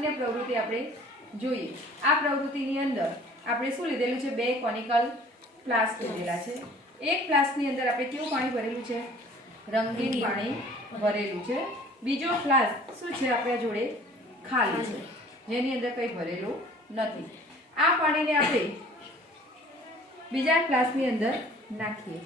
अन्य प्रवृत्ति આપણે જોઈએ। આ પ્રવૃત્તિની અંદર આપણે શું લીધેલું છે? બે કોનિકલ ફ્લાસ્ક લીધેલા છે। એક ફ્લાસ્કની અંદર આપણે કેવું પાણી ભરેલું છે? રંગીન પાણી ભરેલું છે। બીજો ફ્લાસ્ક શું છે આપણા જોડે? ખાલી છે, જેની અંદર કંઈ ભરેલું નથી। આ પાણીને આપણે બીજા ફ્લાસ્કની અંદર નાખીએ।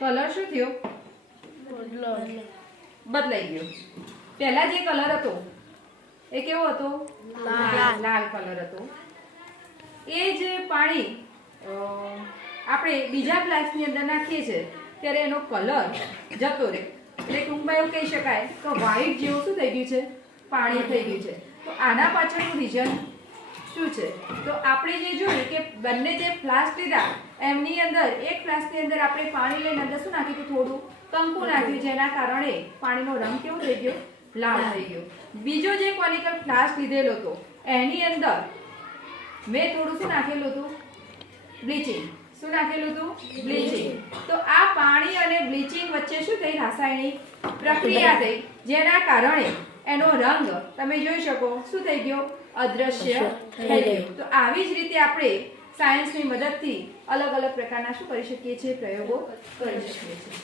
કલર શું થયો? બદલાઈ ગયો। પહેલા જે કલર હતો એ કેવો હતો? લાલ કલર હતો। એ જે પાણી આપણે બીજા ફ્લાસ્કની અંદર નાખીએ છીએ ત્યારે એનો કલર જતો રહે, એટલે ટૂંકમાં એવું કહી શકાય કે વ્હાઈટ જેવું શું થઈ ગયું છે? પાણી થઈ ગયું છે। તો આના પાછળનું રીઝન શું છે? તો આપણે જે જોયું કે બંને જે ફ્લાસ્ક લીધા એમની અંદર એક ફ્લાસ્કની અંદર આપણે પાણી લઈને અંદર શું નાખ્યું? થોડું કંકુ નાખ્યું, જેના કારણે પાણીનો રંગ કેવો થઈ ગયો? લાલ થઈ ગયો। બીજો જે કોનિકલ ફ્લાસ્ક લીધેલો હતો એની અંદર મેં થોડું શું નાખેલું હતું? બ્લીચિંગ। શું નાખેલું હતું? બ્લીચિંગ। તો આ પાણી અને બ્લીચિંગ વચ્ચે શું થઈ? રાસાયણિક પ્રક્રિયા થઈ, જેના કારણે એનો રંગ તમે જોઈ શકો શું થઈ ગયો? અદ્રશ્ય થઈ ગયો। તો આવી જ રીતે આપણે સાયન્સની મદદથી અલગ અલગ પ્રકારના શું કરી શકીએ છીએ? પ્રયોગો કરી શકીએ છીએ।